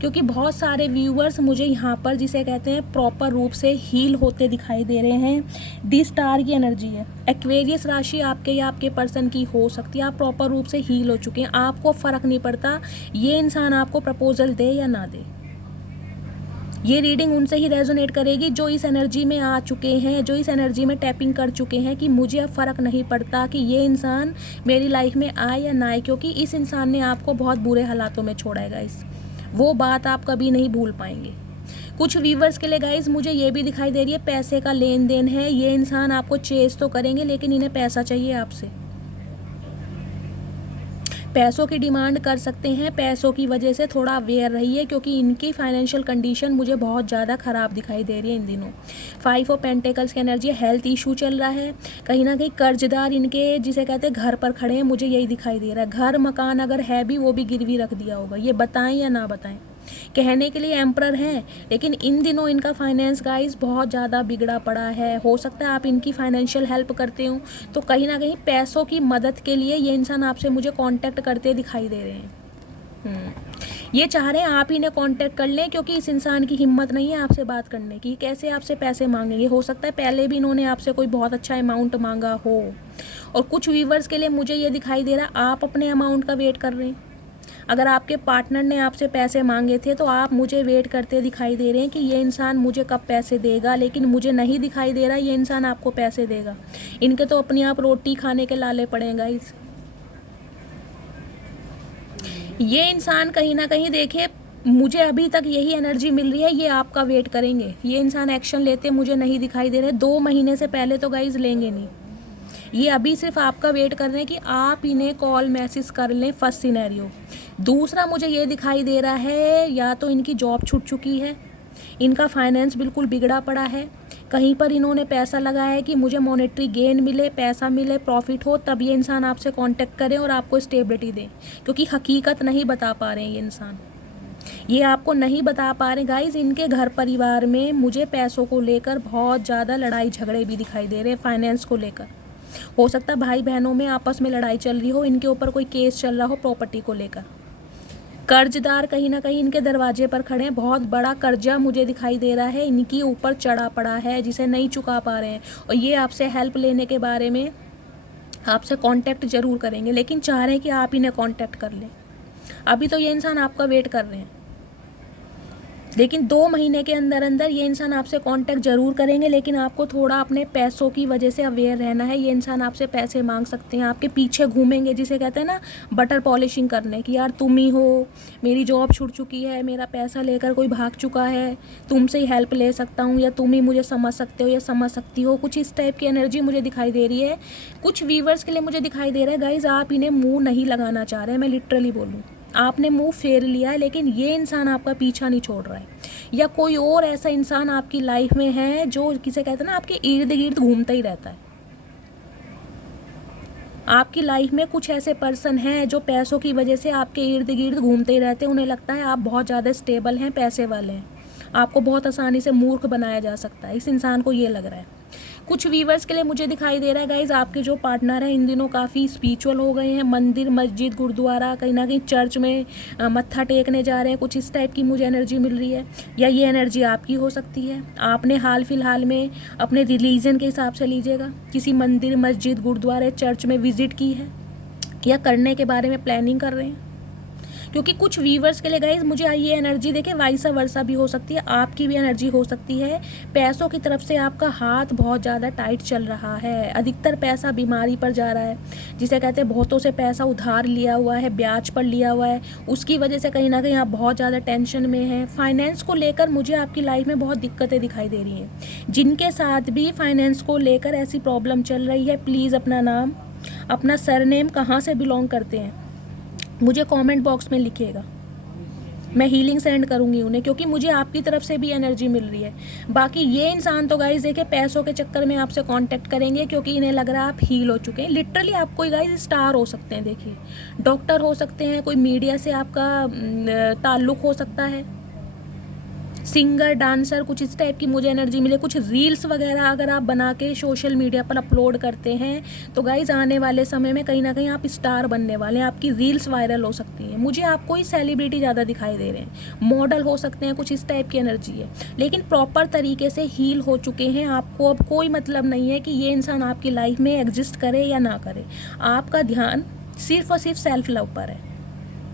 क्योंकि बहुत सारे व्यूवर्स मुझे यहाँ पर, जिसे कहते हैं, प्रॉपर रूप से हील होते दिखाई दे रहे हैं। डी स्टार की एनर्जी है। एक्वेरियस राशि आपके या आपके पर्सन की हो सकती है। आप प्रॉपर रूप से हील हो चुके हैं, आपको फ़र्क नहीं पड़ता ये इंसान आपको प्रपोजल दे या ना दे। ये रीडिंग उनसे ही रेजोनेट करेगी जो इस एनर्जी में आ चुके हैं, जो इस एनर्जी में टैपिंग कर चुके हैं कि मुझे अब फ़र्क नहीं पड़ता कि ये इंसान मेरी लाइफ में आए या ना आए, क्योंकि इस इंसान ने आपको बहुत बुरे हालातों में छोड़ा है गाइस। वो बात आप कभी नहीं भूल पाएंगे। कुछ व्यूवर्स के लिए गाइस मुझे ये भी दिखाई दे रही है पैसे का लेन देन है। ये इंसान आपको चेस तो करेंगे, लेकिन इन्हें पैसा चाहिए आपसे। पैसों की डिमांड कर सकते हैं। पैसों की वजह से थोड़ा अवेयर रहिए, क्योंकि इनकी फाइनेंशियल कंडीशन मुझे बहुत ज़्यादा ख़राब दिखाई दे रही है इन दिनों। 5 ऑफ पेंटिकल्स की एनर्जी, हेल्थ इशू चल रहा है। कहीं ना कहीं कर्जदार इनके, जिसे कहते हैं, घर पर खड़े हैं, मुझे यही दिखाई दे रहा है। घर मकान अगर है भी, वो भी गिरवी रख दिया होगा। ये बताएं या ना बताएं, कहने के लिए एम्परर हैं, लेकिन इन दिनों इनका फाइनेंस गाइस बहुत ज़्यादा बिगड़ा पड़ा है। हो सकता है आप इनकी फाइनेंशियल हेल्प करते हो, तो कहीं ना कहीं पैसों की मदद के लिए ये इंसान आपसे मुझे कांटेक्ट करते दिखाई दे रहे हैं। ये चाह रहे हैं आप इन्हें कांटेक्ट कर लें, क्योंकि इस इंसान की हिम्मत नहीं है आपसे बात करने की। कैसे आपसे पैसे मांगेंगे? हो सकता है पहले भी इन्होंने आपसे कोई बहुत अच्छा अमाउंट मांगा हो। और कुछ व्यूवर्स के लिए मुझे ये दिखाई दे रहा आप अपने अमाउंट का वेट कर रहे हैं। अगर आपके पार्टनर ने आपसे पैसे मांगे थे, तो आप मुझे वेट करते दिखाई दे रहे हैं कि ये इंसान मुझे कब पैसे देगा, लेकिन मुझे नहीं दिखाई दे रहा ये इंसान आपको पैसे देगा। इनके तो अपने आप रोटी खाने के लाले पड़ेगा। ये इंसान कहीं ना कहीं, देखिए, मुझे अभी तक यही एनर्जी मिल रही है, ये आपका वेट करेंगे। ये इंसान एक्शन लेते मुझे नहीं दिखाई दे रहे। 2 महीने से पहले तो गाइज लेंगे नहीं। ये अभी सिर्फ आपका वेट कर रहे हैं कि आप इन्हें कॉल मैसेज कर लें। First scenario. दूसरा मुझे ये दिखाई दे रहा है, या तो इनकी जॉब छूट चुकी है, इनका फाइनेंस बिल्कुल बिगड़ा पड़ा है, कहीं पर इन्होंने पैसा लगाया है कि मुझे मॉनेटरी गेन मिले, पैसा मिले, प्रॉफिट हो, तब ये इंसान आपसे कांटेक्ट करें और आपको स्टेबिलिटी दें। क्योंकि हकीकत नहीं बता पा रहे हैं ये इंसान, ये आपको नहीं बता पा रहे गाइज। इनके घर परिवार में मुझे पैसों को लेकर बहुत ज़्यादा लड़ाई झगड़े भी दिखाई दे रहे हैं। फाइनेंस को लेकर हो सकता है भाई बहनों में आपस में लड़ाई चल रही हो, इनके ऊपर कोई केस चल रहा हो प्रॉपर्टी को लेकर। कर्जदार कहीं ना कहीं इनके दरवाजे पर खड़े हैं, बहुत बड़ा कर्जा मुझे दिखाई दे रहा है इनकी ऊपर चढ़ा पड़ा है जिसे नहीं चुका पा रहे हैं, और ये आपसे हेल्प लेने के बारे में आपसे कांटेक्ट जरूर करेंगे, लेकिन चाह रहे हैं कि आप इन्हें कांटेक्ट कर लें। अभी तो ये इंसान आपका वेट कर रहे हैं, लेकिन 2 महीने के अंदर अंदर ये इंसान आपसे कांटेक्ट जरूर करेंगे, लेकिन आपको थोड़ा अपने पैसों की वजह से अवेयर रहना है। ये इंसान आपसे पैसे मांग सकते हैं, आपके पीछे घूमेंगे, जिसे कहते हैं ना बटर पॉलिशिंग करने की, यार तुम ही हो, मेरी जॉब छूट चुकी है, मेरा पैसा लेकर कोई भाग चुका है, तुमसे ही हेल्प ले सकता हूँ, या तुम ही मुझे समझ सकते हो या समझ सकती हो, कुछ इस टाइप की एनर्जी मुझे दिखाई दे रही है। कुछ व्यूवर्स के लिए मुझे दिखाई दे रहा है गाइज आप इन्हें मुँह नहीं लगाना चाह रहे हैं, मैं लिटरली बोलूँ, आपने मुंह फेर लिया है, लेकिन ये इंसान आपका पीछा नहीं छोड़ रहा है, या कोई और ऐसा इंसान आपकी लाइफ में है जो किसे कहते हैं ना आपके इर्द गिर्द घूमता ही रहता है। आपकी लाइफ में कुछ ऐसे पर्सन हैं जो पैसों की वजह से आपके इर्द गिर्द घूमते ही रहते हैं, उन्हें लगता है आप बहुत ज़्यादा स्टेबल हैं, पैसे वाले हैं, आपको बहुत आसानी से मूर्ख बनाया जा सकता है, इस इंसान को ये लग रहा है। कुछ व्यूवर्स के लिए मुझे दिखाई दे रहा है गाइज आपके जो पार्टनर हैं इन दिनों काफ़ी स्पिरिचुअल हो गए हैं, मंदिर मस्जिद गुरुद्वारा कहीं ना कहीं चर्च में मत्था टेकने जा रहे हैं, कुछ इस टाइप की मुझे एनर्जी मिल रही है, या ये एनर्जी आपकी हो सकती है। आपने हाल फिलहाल में अपने रिलीजन के हिसाब से लीजिएगा किसी मंदिर मस्जिद गुरुद्वारे चर्च में विजिट की है, या करने के बारे में प्लानिंग कर रहे हैं, क्योंकि कुछ व्यूवर्स के लिए गाइज मुझे ये एनर्जी देखे वाइसा वर्सा भी हो सकती है, आपकी भी एनर्जी हो सकती है। पैसों की तरफ से आपका हाथ बहुत ज़्यादा टाइट चल रहा है, अधिकतर पैसा बीमारी पर जा रहा है, जिसे कहते हैं बहुतों से पैसा उधार लिया हुआ है, ब्याज पर लिया हुआ है, उसकी वजह से कहीं ना कहीं आप बहुत ज़्यादा टेंशन में हैं। फाइनेंस को लेकर मुझे आपकी लाइफ में बहुत दिक्कतें दिखाई दे रही हैं। जिनके साथ भी फाइनेंस को लेकर ऐसी प्रॉब्लम चल रही है, प्लीज़ अपना नाम अपना सरनेम कहाँ से बिलोंग करते हैं मुझे कमेंट बॉक्स में लिखिएगा, मैं हीलिंग सेंड करूंगी उन्हें, क्योंकि मुझे आपकी तरफ से भी एनर्जी मिल रही है। बाकी ये इंसान तो गाइज देखिए पैसों के चक्कर में आपसे कांटेक्ट करेंगे, क्योंकि इन्हें लग रहा है आप हील हो चुके हैं। लिटरली आप कोई गाइज स्टार हो सकते हैं, देखिए डॉक्टर हो सकते हैं, कोई मीडिया से आपका ताल्लुक हो सकता है, सिंगर डांसर, कुछ इस टाइप की मुझे एनर्जी मिले। कुछ रील्स वगैरह अगर आप बना के सोशल मीडिया पर अपलोड करते हैं तो गाइज आने वाले समय में कहीं ना कहीं आप स्टार बनने वाले हैं, आपकी रील्स वायरल हो सकती है। मुझे आपको ही सेलिब्रिटी ज़्यादा दिखाई दे रहे हैं, मॉडल हो सकते हैं, कुछ इस टाइप की एनर्जी है, लेकिन प्रॉपर तरीके से हील हो चुके हैं। आपको अब कोई मतलब नहीं है कि ये इंसान आपकी लाइफ में एग्जिस्ट करे या ना करे, आपका ध्यान सिर्फ और सिर्फ सेल्फ लव पर है।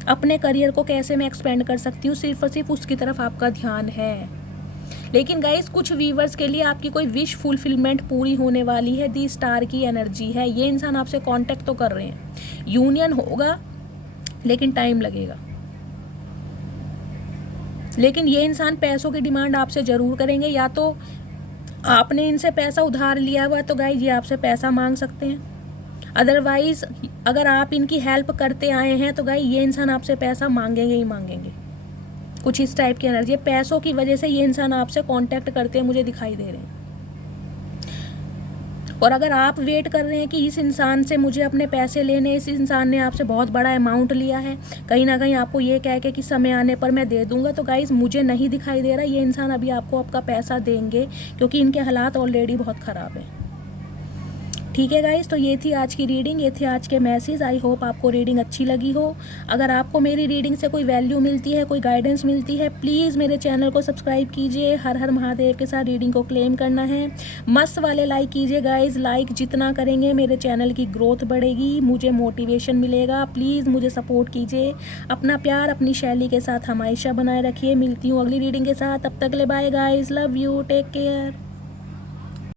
अपने करियर को कैसे मैं एक्सपेंड कर सकती हूँ, सिर्फ और सिर्फ उसकी तरफ आपका ध्यान है। लेकिन गाइस कुछ व्यूवर्स के लिए आपकी कोई विश फुलफिलमेंट पूरी होने वाली है, दी स्टार की एनर्जी है। ये इंसान आपसे कांटेक्ट तो कर रहे हैं, यूनियन होगा लेकिन टाइम लगेगा। लेकिन ये इंसान पैसों की डिमांड आपसे ज़रूर करेंगे, या तो आपने इनसे पैसा उधार लिया हुआ तो गाइस ये आपसे पैसा मांग सकते हैं, अदरवाइज अगर आप इनकी हेल्प करते आए हैं तो गाइस ये इंसान आपसे पैसा मांगेंगे ही मांगेंगे। कुछ इस टाइप की एनर्जी है, पैसों की वजह से ये इंसान आपसे कांटेक्ट करते हैं मुझे दिखाई दे रहे हैं। और अगर आप वेट कर रहे हैं कि इस इंसान से मुझे अपने पैसे लेने, इस इंसान ने आपसे बहुत बड़ा अमाउंट लिया है, कहीं ना कहीं आपको ये कह के कि समय आने पर मैं दे दूंगा, तो गाइज मुझे नहीं दिखाई दे रहा ये इंसान अभी आपको आपका पैसा देंगे, क्योंकि इनके हालात ऑलरेडी बहुत ख़राब हैं। ठीक है गाइस, तो ये थी आज की रीडिंग, ये थे आज के मैसेज। आई होप आपको रीडिंग अच्छी लगी हो। अगर आपको मेरी रीडिंग से कोई वैल्यू मिलती है, कोई गाइडेंस मिलती है, प्लीज़ मेरे चैनल को सब्सक्राइब कीजिए। हर हर महादेव के साथ रीडिंग को क्लेम करना है। मस्त वाले लाइक कीजिए गाइज, लाइक जितना करेंगे मेरे चैनल की ग्रोथ बढ़ेगी, मुझे मोटिवेशन मिलेगा। प्लीज़ मुझे सपोर्ट कीजिए। अपना प्यार अपनी शैली के साथ हमेशा बनाए रखिए। मिलती हूँ अगली रीडिंग के साथ, तब तक ले bye guys, love you, take care.